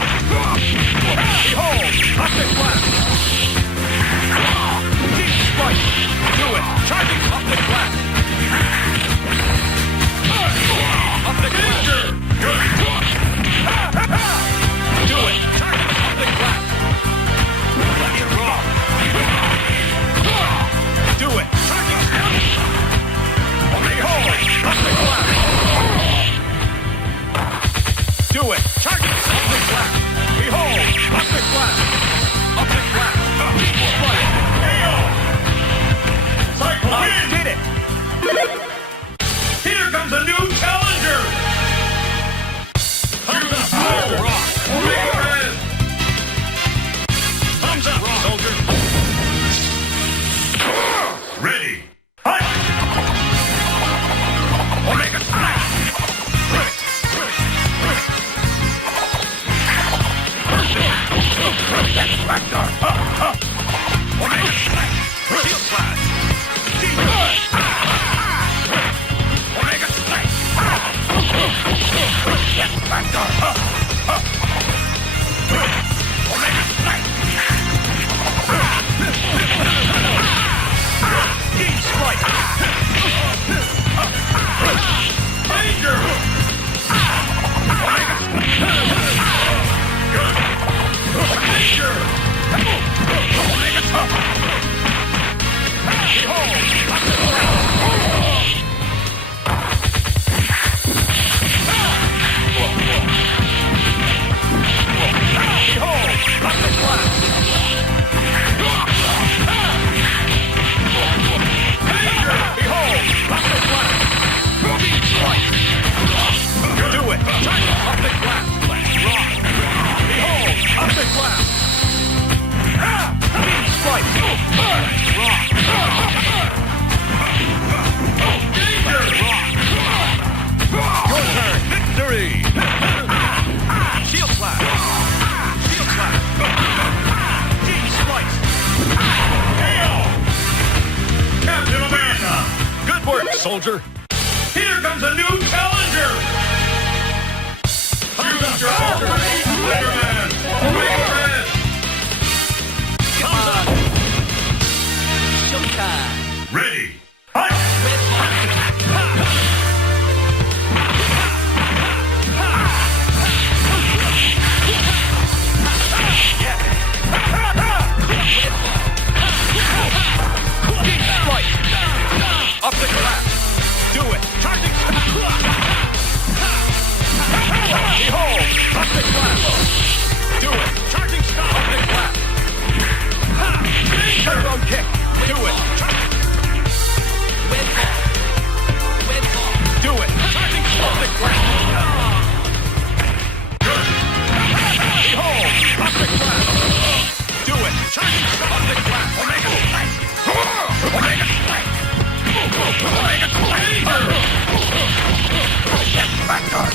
Optic blast. Behold, optic blast. Deep strike. Do it. Charging optic blast. Optic blast. Do it. Charging optic blast. You're wrong. Do it. Charging optic blast. Behold, optic blast. Do it. Charging optic blast. Behold, optic blast. Optic blast. I did it. Here comes a new challenger. Thumbs up, rock. Thumbs up, soldier. Ready. Fight. Omega smash. Backdoor. Omega smash. Shield blast. Omega smash. Backdoor. Omega smash. Deep strike. Danger. Omega smash. Danger. Omega smash. Behold. Behold, optic blast. Danger! Behold, optic blast. Deep strike. Do it. China, optic blast. Rock. Behold, optic blast. Deep strike. Rock. Danger! Rock. Your turn. Victory. Shield blast. Shield blast. Deep strike. Captain America. Good work, soldier. Here comes a new challenger. Thumbs up, Spider-Man. Mejores. Thumbs up. Showtime. Ready. Fight. Up the glass. Do it. Charging. Behold. Up the glass. Do it. Charging stop. Up the glass. Turbo kick. Do it. Do it. Charging stop the glass. Good. Behold. Up the glass. Do it. Charging stop. Up the glass. Omega strike. Omega strike. Omega strike. Back guard.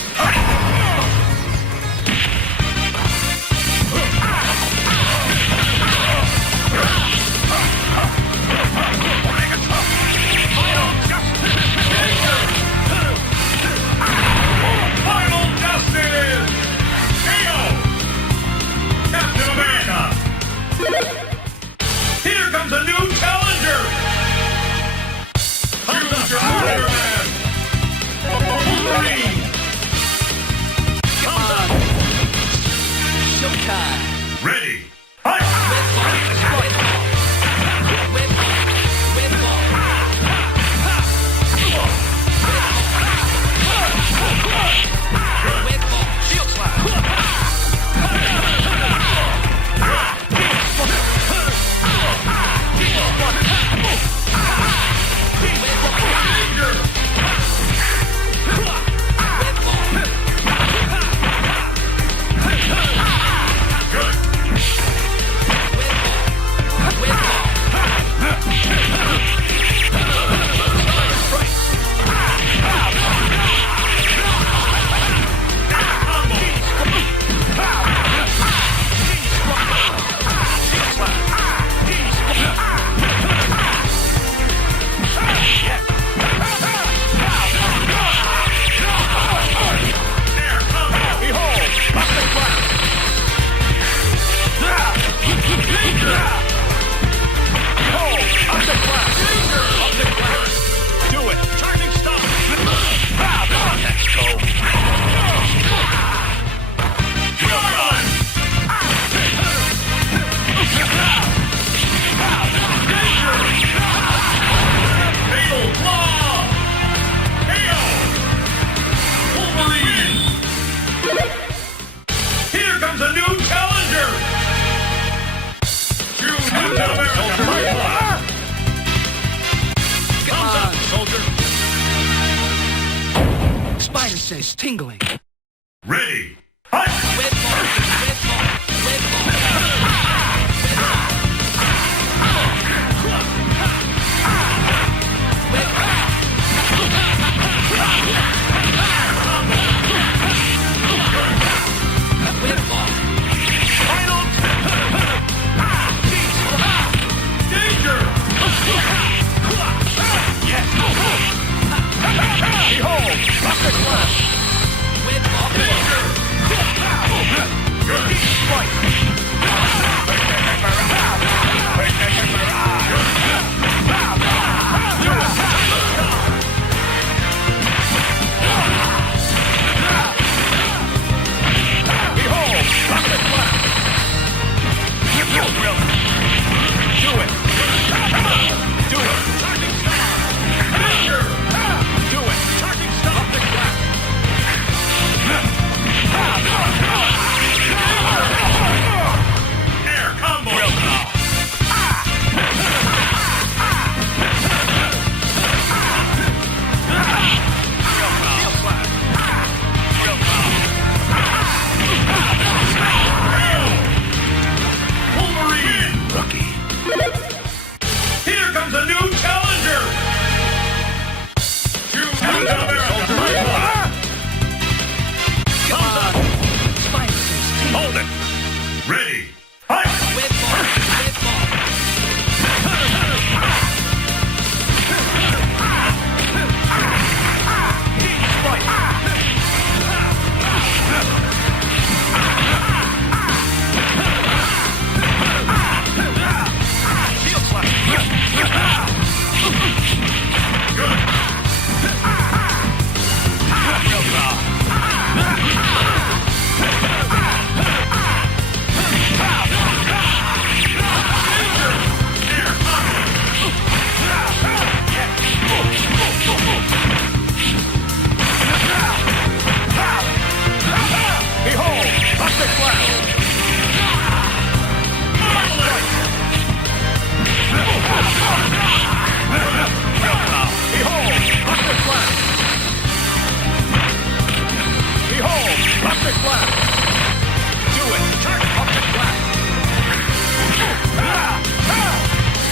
tingling. Ready. Fight! Red ball, red ball, red ball. Red ball. Final. Danger! Yes! Behold! Rocket blast! Red ball. Danger! Your heat strike! Behold! Rocket blast! Do it! Do it! Charging star! Danger! Do it! Charging star! Rocket blast! Air combo! Real claw! Real claw! Real claw! Wolverine! Rookie! Here comes a new challenger! Choose Captain America! Thumbs up! Hold it! Ready! Fight! Red ball, red ball. Heat strike! Shield slap! Good! Real claw! Behold! Rocket blast! Marvelous! Behold! Rocket blast! Behold! Rocket blast! Do it! Charge rocket blast!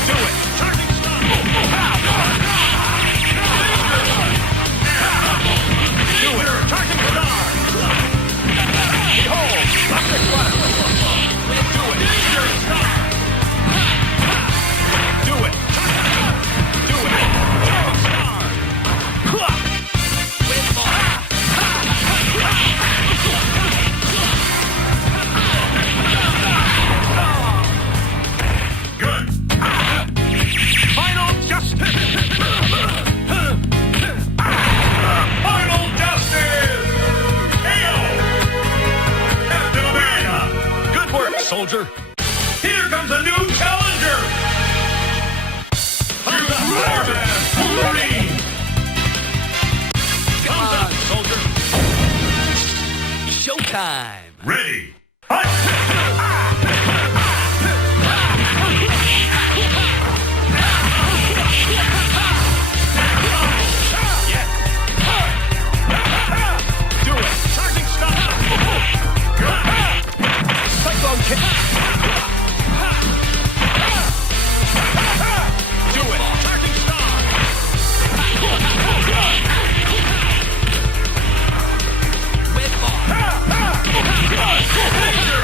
Do it! Charging star! Do it! Charging star! Behold! Rocket blast! Do it! Do it! Do it! Charging star! Red ball. Good! Final justice! Final justice! KO! Captain America! Good work, soldier! Here comes a new challenger! Thumbs up, Spider-Man! Wolverine! Thumbs up, soldier! Showtime. Ready! Fight! Yes! Do it! Charging star! Good! Cyclone kick! Do it! Charging star! Red ball. Danger!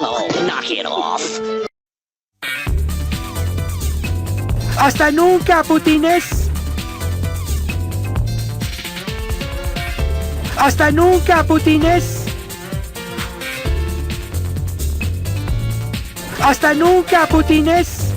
Oh, knock it off. ¡Hasta nunca, putines! ¡Hasta nunca, putines! ¡Hasta nunca, putines!